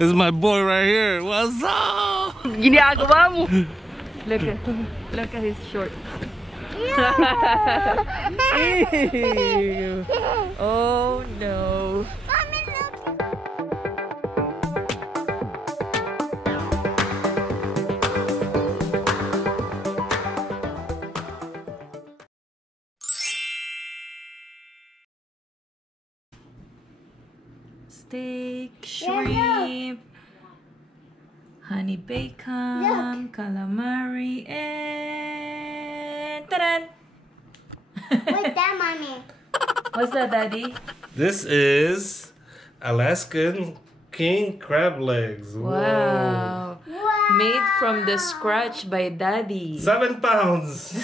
This is my boy right here. What's up? Ginagawa mo. Look at his short. Ew. Oh no. Steak, shrimp, honey bacon, calamari, and ta-da! What's that, Mommy? What's that, Daddy? This is Alaskan king crab legs. Wow. Wow. Made from the scratch by Daddy. 7 pounds.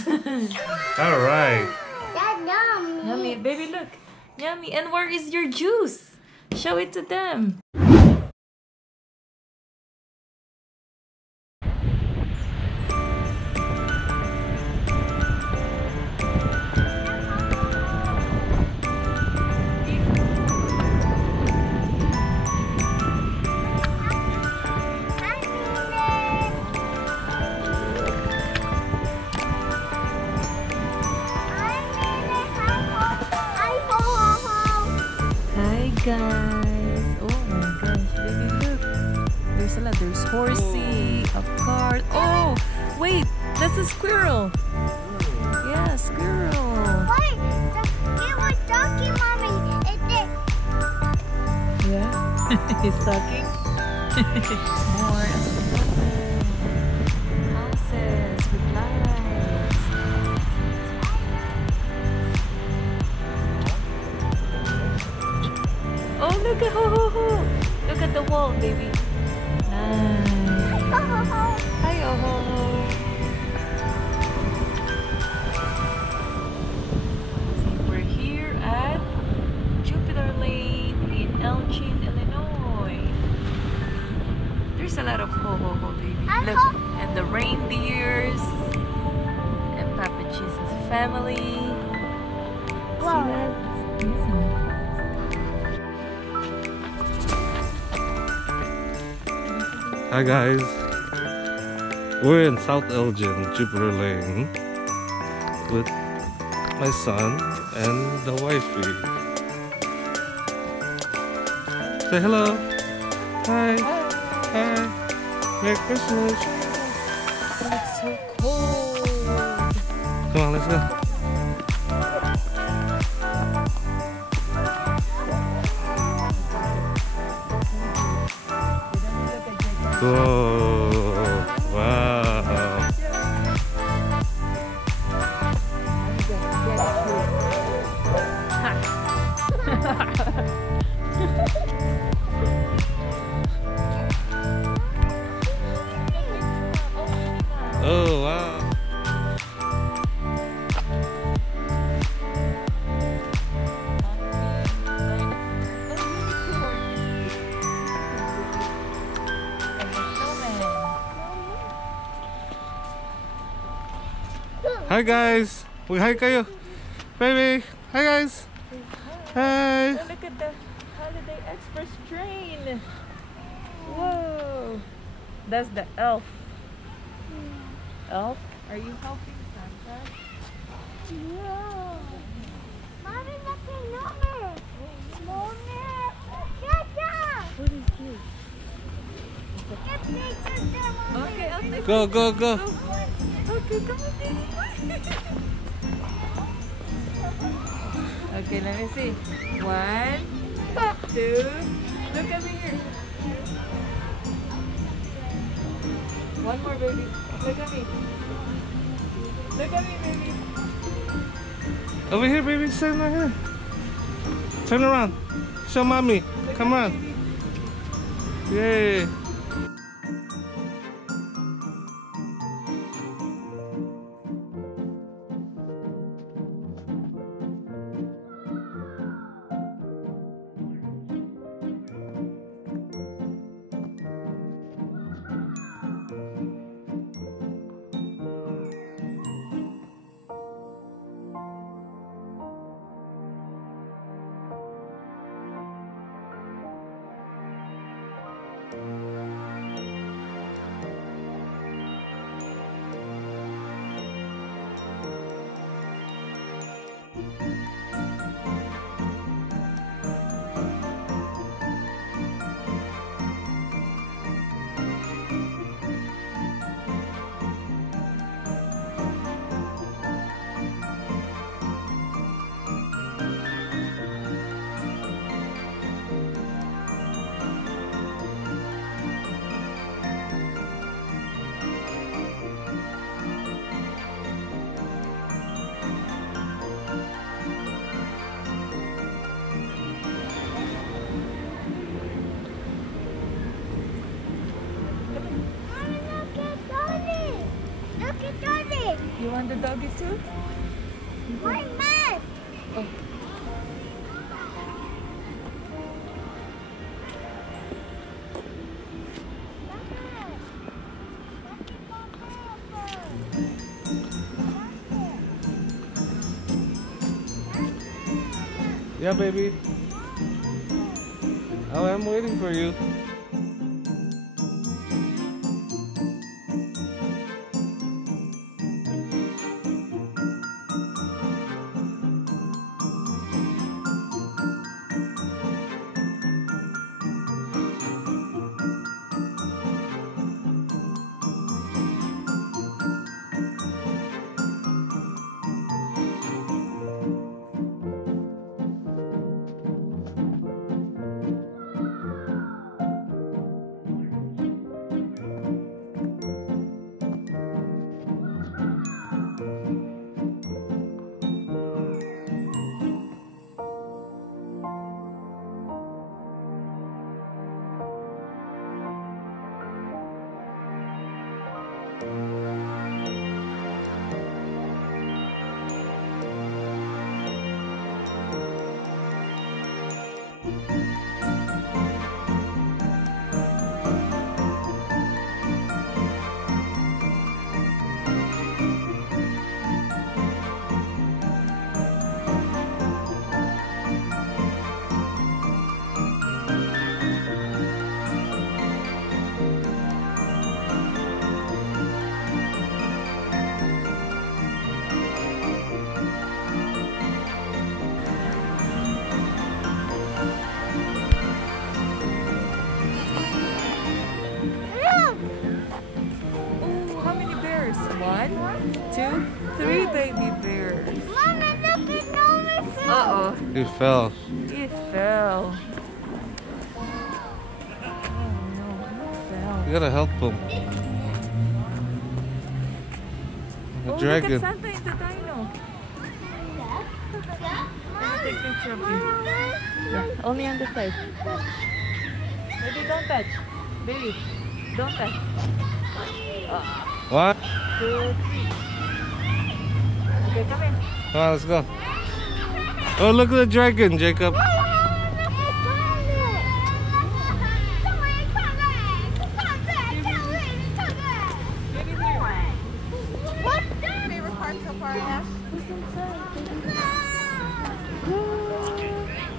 All right. That's yummy. Yummy, baby, look. Yummy. And where is your juice? Show it to them. Guys, oh my gosh, baby, look. There's a lot. There's horsey, a cart. Oh, wait, that's a squirrel. Yeah, squirrel. Wait, it was talking, Mommy. It did. Yeah, he's talking. More houses with lights. Oh, look at look at the wall, baby. Nice. Hi, oh. See, we're here at Jupiter Lane in Elgin, Illinois. There's a lot of ho, baby. Look, and the reindeers and Papa Jesus' family. See that? Yeah. Hi guys, we're in South Elgin, Jupiter Lane, with my son and the wifey. Say hello. Hi. Hi. Merry Christmas. It's so cold. Come on, let's go. Whoa, wow. Oh, wow. Hi guys! Hi kayo! Baby! Hi guys! Hi! Oh, look at the Holiday Express train! Whoa! That's the elf. Elf? Are you helping Santa? No. Mommy, look at Mommy. Mommy. Shut up. What is this? Get pictures there, Mommy. Okay, I'll take Go, go, go! Okay, come on, baby. Okay, let me see. 1, 2. Look at me here. One more, baby. Look at me. Look at me, baby. Over here, baby. Stand right here. Turn around. Show mommy. Come on. Yay. doggy too? My man. Oh. Yeah, baby. Oh, I'm waiting for you. One, two, three baby bears. Mama, look at Nomi fell. Uh-oh. He fell. It fell. Oh no, it fell. You gotta help him. The Oh, dragon. look at Santa in the dino. Let me take a picture of you. Yeah, only on the side. Baby, don't touch. Baby, don't touch. What? 2, 3. Okay, come in. Come on, let's go. Oh, look at the dragon, Jacob. What's your favorite part so far, Ash?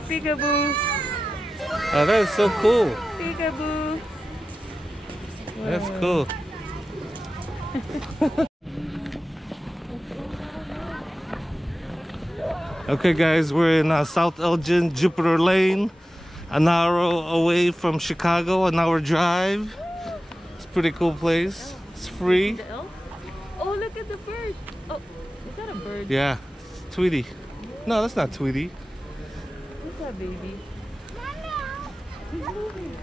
Peekaboo. Oh, that is so cool. Peekaboo. That's cool. Okay guys, we're in South Elgin, Jupiter Lane, an hour away from Chicago, an hour drive. It's a pretty cool place. It's free. The elf? Oh, look at the bird. Oh, is that a bird? Yeah, it's Tweety. No, that's not Tweety. Who's that baby? He's moving.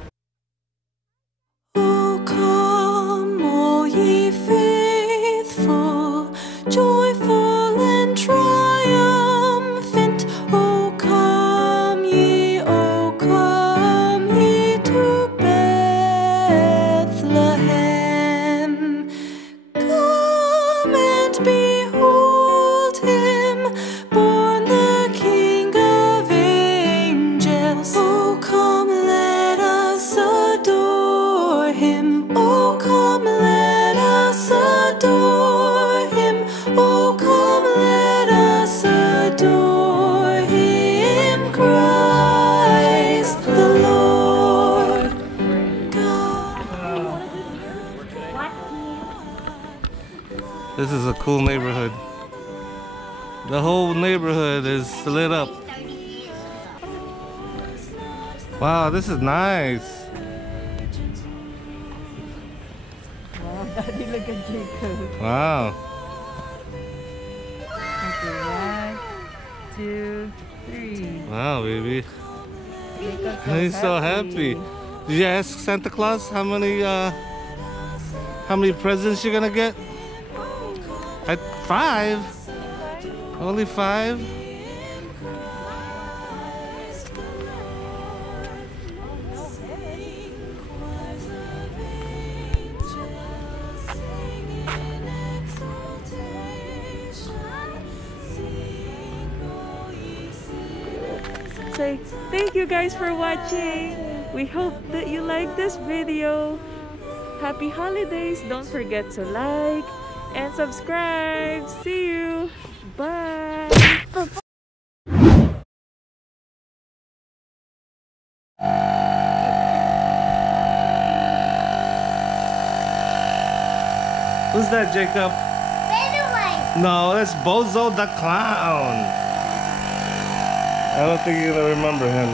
O come, all ye faithful, joyful and triumphant. O come ye to Bethlehem. Come and behold him, born the King of angels. O come, let us adore him. O come, let us adore him. O come, let us adore him. Christ the Lord God. This is a cool neighborhood. The whole neighborhood is lit up. Wow, this is nice. Wow, Daddy, look at Jacob. Wow. Okay, 1, 2, 3. Wow, baby. Jacob's He's so happy. Did you ask Santa Claus how many presents you're gonna get? At 5? Only 5? and say thank you guys for watching. We hope that you like this video. Happy holidays. Don't forget to like and subscribe. See you. Bye. Who's that, Jacob? Anyway. No, that's Bozo the Clown. I don't think you're gonna remember him.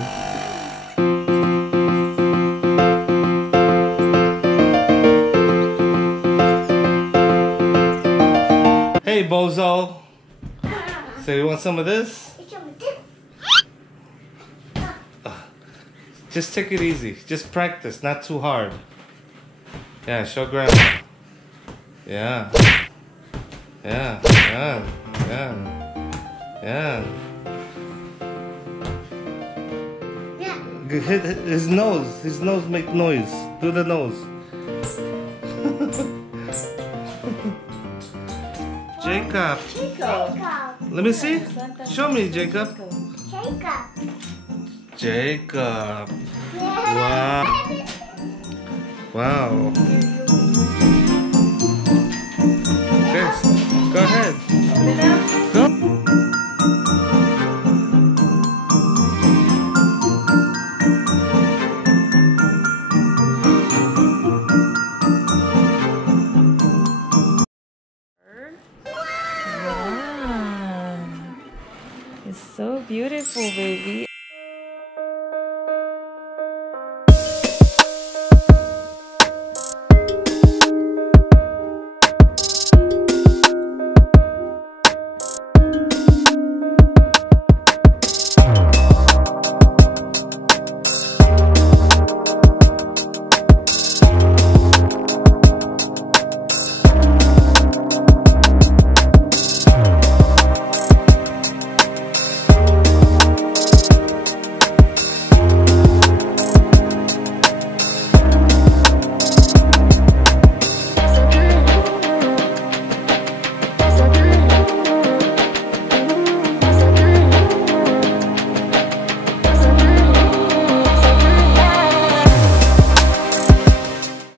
Hey, Bozo. So you want some of this? Just take it easy. Just practice, not too hard. Yeah, show grandma. Yeah. Yeah. Yeah. Yeah. Yeah. Hit his nose. His nose make noise. Do the nose. Jacob. Let me see. Show me, Jacob. Jacob. Yeah. Wow. Wow.